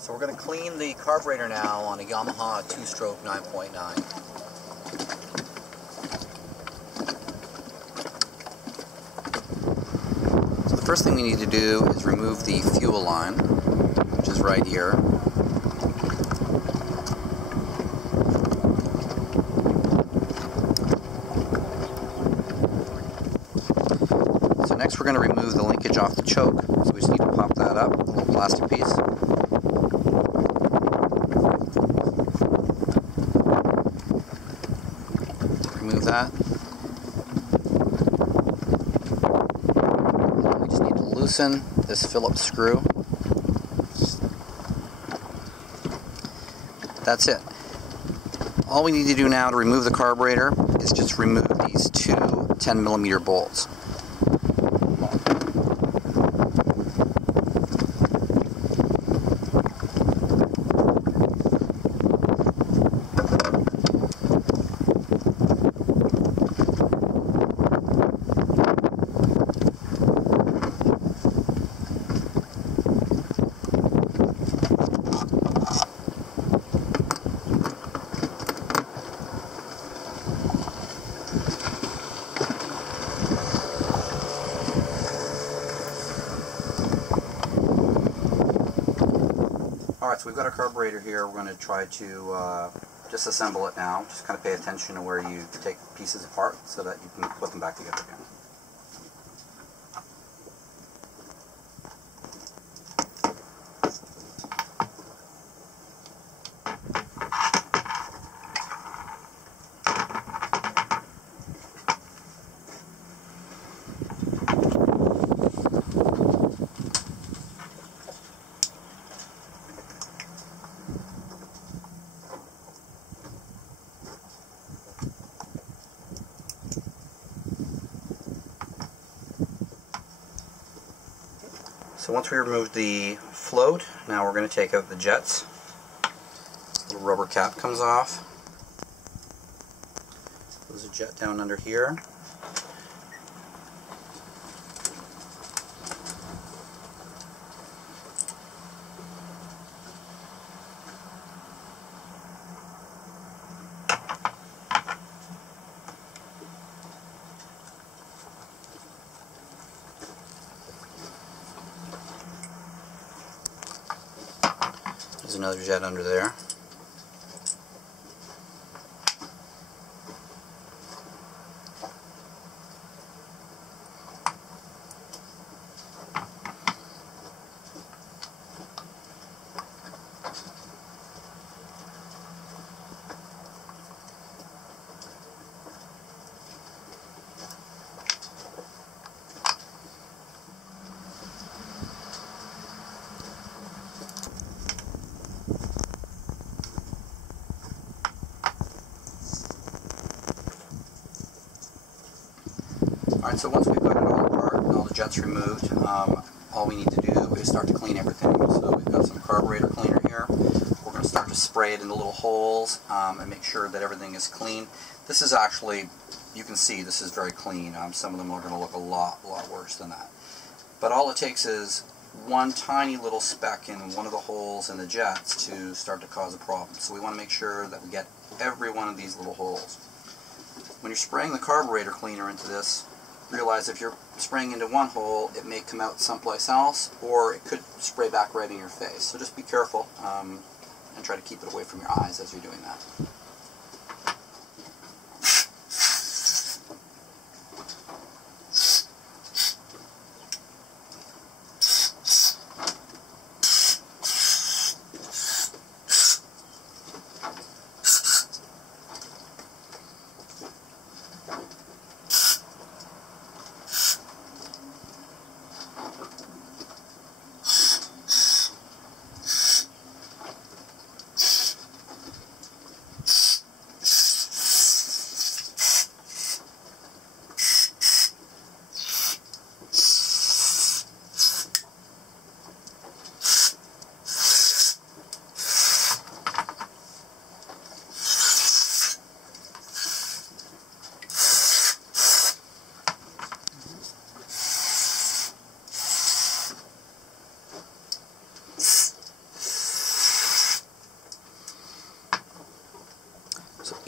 So we're going to clean the carburetor now on a Yamaha 2-stroke 9.9. So the first thing we need to do is remove the fuel line, which is right here. So next we're going to remove the linkage off the choke. So we just need to pop that up, a little plastic piece. Remove that. And we just need to loosen this Phillips screw. That's it. All we need to do now to remove the carburetor is just remove these two 10mm bolts. Alright, so we've got our carburetor here. We're going to try to disassemble it now. Just kind of pay attention to where you take pieces apart so that you can put them back together again. So once we remove the float, now we're going to take out the jets. The little rubber cap comes off. There's a jet down under here. There's another jet under there. Alright, so once we've got it all apart and all the jets removed, all we need to do is start to clean everything. So we've got some carburetor cleaner here. We're going to start to spray it in the little holes and make sure that everything is clean. This is actually, you can see this is very clean. Some of them are going to look a lot worse than that. But all it takes is one tiny little speck in one of the holes in the jets to start to cause a problem. So we want to make sure that we get every one of these little holes. When you're spraying the carburetor cleaner into this, realize if you're spraying into one hole, it may come out someplace else, or it could spray back right in your face. So just be careful and try to keep it away from your eyes as you're doing that.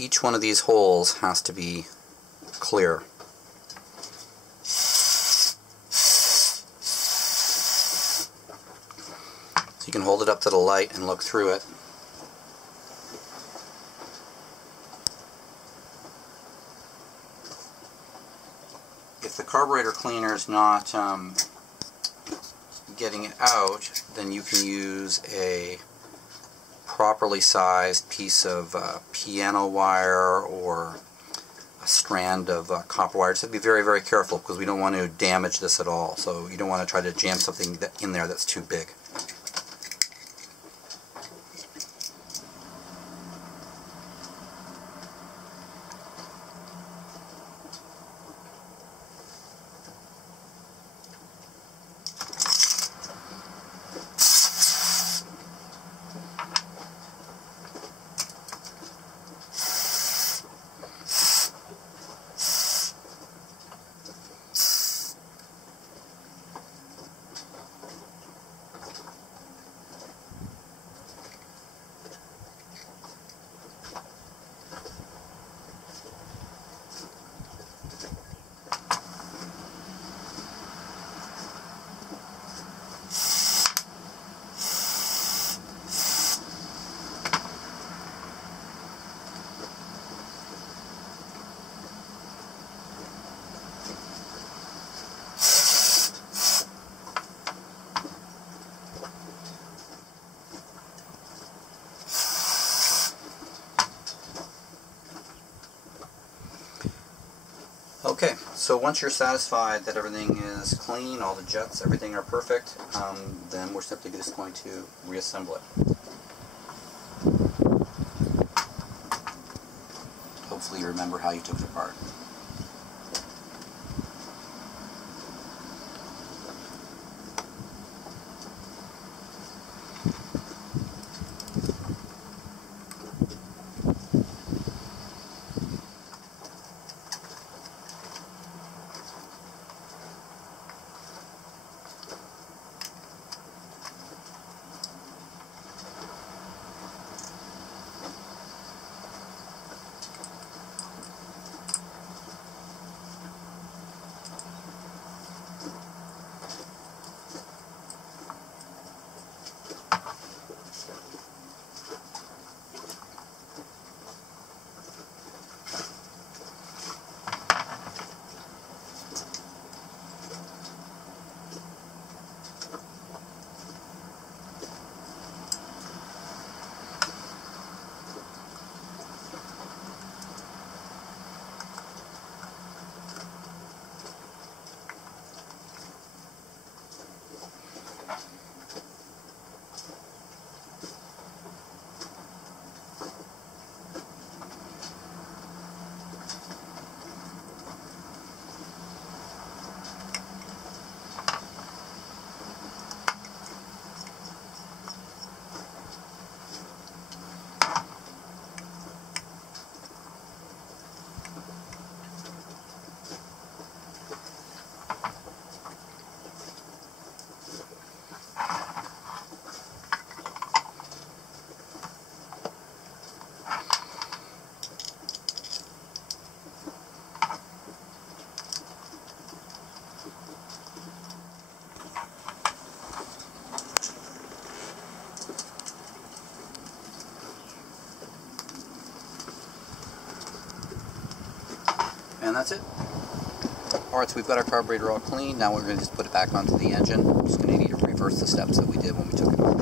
each one of these holes has to be clear. So you can hold it up to the light and look through it. If the carburetor cleaner is not getting it out, then you can use a properly sized piece of piano wire or a strand of copper wire. Just have to be very, very careful because we don't want to damage this at all. So you don't want to try to jam something in there that's too big. Okay, so once you're satisfied that everything is clean, all the jets, everything are perfect, then we're simply just going to reassemble it. Hopefully you remember how you took it apart. And that's it. Alright, so we've got our carburetor all clean. Now we're going to just put it back onto the engine. We're just going to need to reverse the steps that we did when we took it off.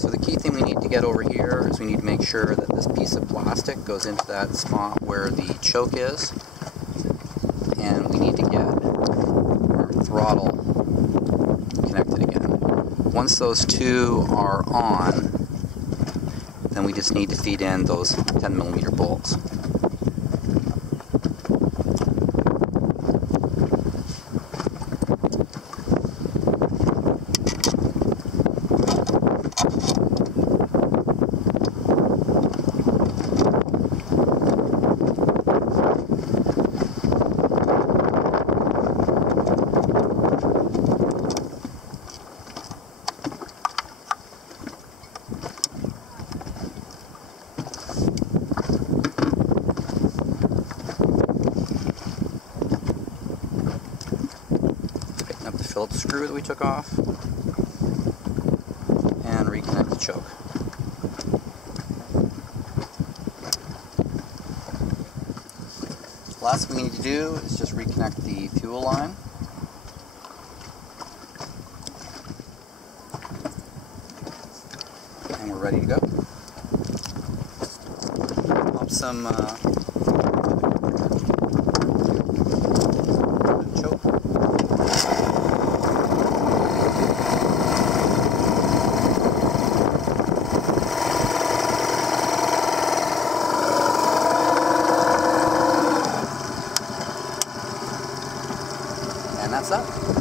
So the key thing we need to get over here is we need to make sure that this piece of plastic goes into that spot where the choke is. And we need to get our throttle connected again. Once those two are on, then we just need to feed in those 10mm bolts. Phillips screw that we took off, and reconnect the choke. Last thing we need to do is just reconnect the fuel line. And we're ready to go. Pop some choke. And that's that.